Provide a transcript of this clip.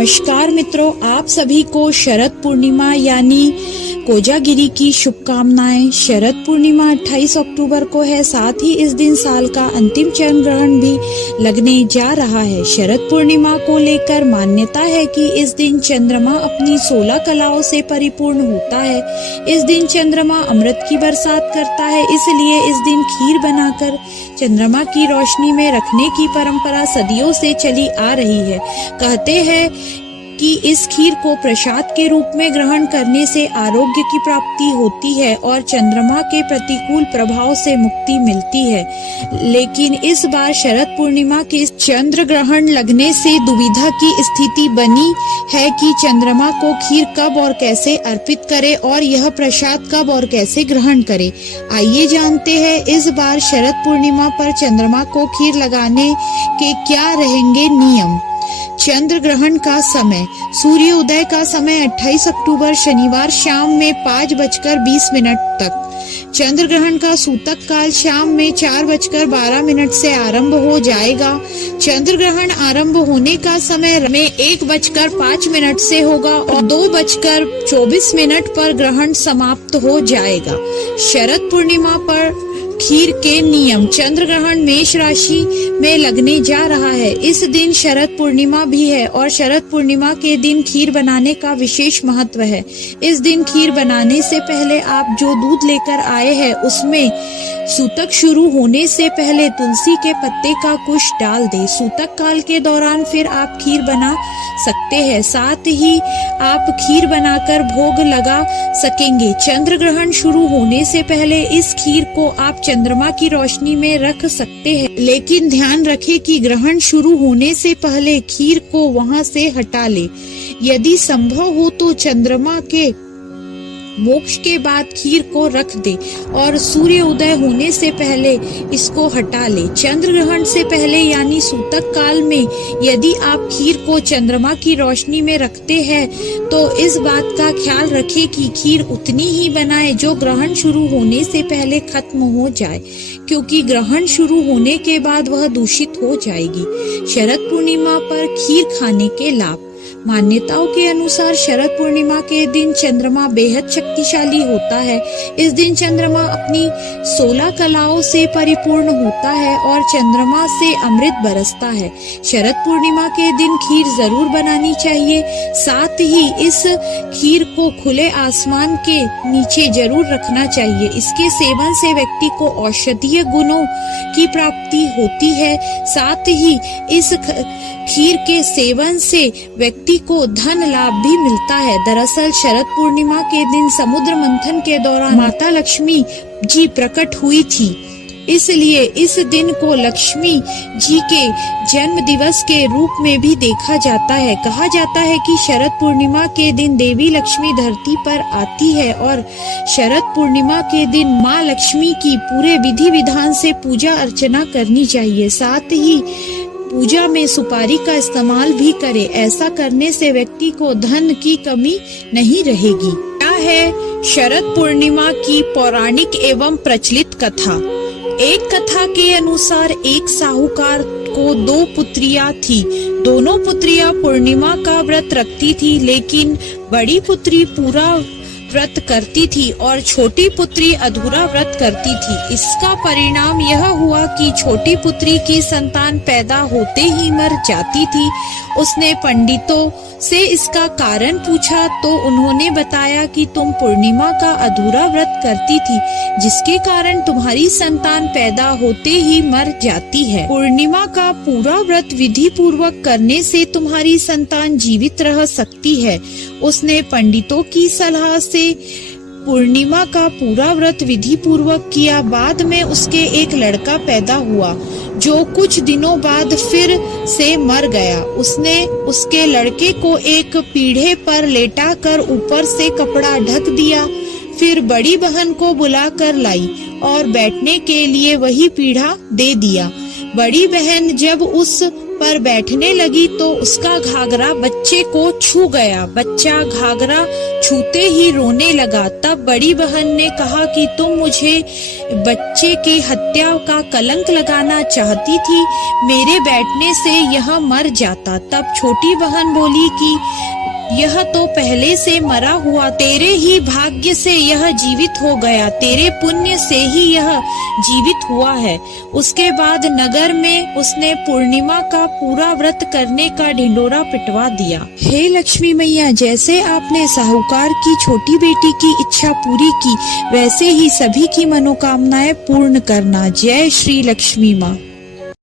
नमस्कार मित्रों, आप सभी को शरद पूर्णिमा यानी कोजागिरी की शुभकामनाएं। शरद पूर्णिमा 28 अक्टूबर को है। साथ ही इस दिन साल का अंतिम चंद्र ग्रहण भी लगने जा रहा है। शरद पूर्णिमा को लेकर मान्यता है कि इस दिन चंद्रमा अपनी 16 कलाओं से परिपूर्ण होता है। इस दिन चंद्रमा अमृत की बरसात करता है, इसलिए इस दिन खीर बनाकर चंद्रमा की रोशनी में रखने की परंपरा सदियों से चली आ रही है। कहते हैं कि इस खीर को प्रसाद के रूप में ग्रहण करने से आरोग्य की प्राप्ति होती है और चंद्रमा के प्रतिकूल प्रभाव से मुक्ति मिलती है। लेकिन इस बार शरद पूर्णिमा के चंद्र ग्रहण लगने से दुविधा की स्थिति बनी है कि चंद्रमा को खीर कब और कैसे अर्पित करे और यह प्रसाद कब और कैसे ग्रहण करे। आइए जानते हैं इस बार शरद पूर्णिमा पर चंद्रमा को खीर लगाने के क्या रहेंगे नियम। चंद्र ग्रहण का समय। सूर्य उदय का समय 28 अक्टूबर शनिवार शाम में 5:20 तक। चंद्र ग्रहण का सूतक काल शाम में 4:12 से आरंभ हो जाएगा। चंद्र ग्रहण आरंभ होने का समय में 1:05 से होगा और 2:24 पर ग्रहण समाप्त हो जाएगा। शरद पूर्णिमा पर खीर के नियम। चंद्र ग्रहण मेष राशि में लगने जा रहा है। इस दिन शरद पूर्णिमा भी है और शरद पूर्णिमा के दिन खीर बनाने का विशेष महत्व है। इस दिन खीर बनाने से पहले आप जो दूध लेकर आए हैं उसमें सूतक शुरू होने से पहले तुलसी के पत्ते का कुछ डाल दें। सूतक काल के दौरान फिर आप खीर बना सकते हैं। साथ ही आप खीर बनाकर भोग लगा सकेंगे। चंद्र ग्रहण शुरू होने से पहले इस खीर को आप चंद्रमा की रोशनी में रख सकते हैं, लेकिन ध्यान रखें कि ग्रहण शुरू होने से पहले खीर को वहां से हटा ले। यदि संभव हो तो चंद्रमा के मोक्ष के बाद खीर को रख दे और सूर्य उदय होने से पहले इसको हटा ले। चंद्र ग्रहण से पहले यानी सूतक काल में यदि आप खीर को चंद्रमा की रोशनी में रखते हैं तो इस बात का ख्याल रखें कि खीर उतनी ही बनाएं जो ग्रहण शुरू होने से पहले खत्म हो जाए, क्योंकि ग्रहण शुरू होने के बाद वह दूषित हो जाएगी। शरद पूर्णिमा पर खीर खाने के लाभ। मान्यताओं के अनुसार शरद पूर्णिमा के दिन चंद्रमा बेहद शक्तिशाली होता है। इस दिन चंद्रमा अपनी 16 कलाओं से परिपूर्ण होता है और चंद्रमा से अमृत बरसता है। शरद पूर्णिमा के दिन खीर जरूर बनानी चाहिए। साथ ही इस खीर को खुले आसमान के नीचे जरूर रखना चाहिए। इसके सेवन से व्यक्ति को औषधीय गुणों की प्राप्ति होती है। साथ ही इस खीर के सेवन से व्यक्ति को धन लाभ भी मिलता है। दरअसल शरद पूर्णिमा के दिन समुद्र मंथन के दौरान माता लक्ष्मी जी प्रकट हुई थी, इसलिए इस दिन को लक्ष्मी जी के जन्म दिवस के रूप में भी देखा जाता है। कहा जाता है कि शरद पूर्णिमा के दिन देवी लक्ष्मी धरती पर आती है और शरद पूर्णिमा के दिन माँ लक्ष्मी की पूरे विधि विधान से पूजा अर्चना करनी चाहिए। साथ ही पूजा में सुपारी का इस्तेमाल भी करें। ऐसा करने से व्यक्ति को धन की कमी नहीं रहेगी। क्या है शरद पूर्णिमा की पौराणिक एवं प्रचलित कथा। एक कथा के अनुसार एक साहूकार को 2 पुत्रियां थी। दोनों पुत्रियां पूर्णिमा का व्रत रखती थी, लेकिन बड़ी पुत्री पूरा व्रत करती थी और छोटी पुत्री अधूरा व्रत करती थी। इसका परिणाम यह हुआ कि छोटी पुत्री की संतान पैदा होते ही मर जाती थी। उसने पंडितों से इसका कारण पूछा तो उन्होंने बताया कि तुम पूर्णिमा का अधूरा व्रत करती थी, जिसके कारण तुम्हारी संतान पैदा होते ही मर जाती है। पूर्णिमा का पूरा व्रत विधि पूर्वक करने से तुम्हारी संतान जीवित रह सकती है। उसने पंडितों की सलाह से पूर्णिमा का पूरा व्रत विधि पूर्वक किया। बाद में उसके एक लड़का पैदा हुआ जो कुछ दिनों बाद फिर से मर गया। उसने उसके लड़के को एक पीढ़े पर लेटाकर ऊपर से कपड़ा ढक दिया। फिर बड़ी बहन को बुलाकर लाई और बैठने के लिए वही पीढ़ा दे दिया। बड़ी बहन जब उस पर बैठने लगी तो उसका घाघरा बच्चे को छू गया। बच्चा घाघरा छूते ही रोने लगा। तब बड़ी बहन ने कहा कि तुम मुझे बच्चे की हत्या का कलंक लगाना चाहती थी, मेरे बैठने से यह मर जाता। तब छोटी बहन बोली कि यह तो पहले से मरा हुआ, तेरे ही भाग्य से यह जीवित हो गया, तेरे पुण्य से ही यह जीवित हुआ है। उसके बाद नगर में उसने पूर्णिमा का पूरा व्रत करने का ढिंडोरा पिटवा दिया। हे लक्ष्मी मैया, जैसे आपने साहूकार की छोटी बेटी की इच्छा पूरी की, वैसे ही सभी की मनोकामनाएं पूर्ण करना। जय श्री लक्ष्मी माँ।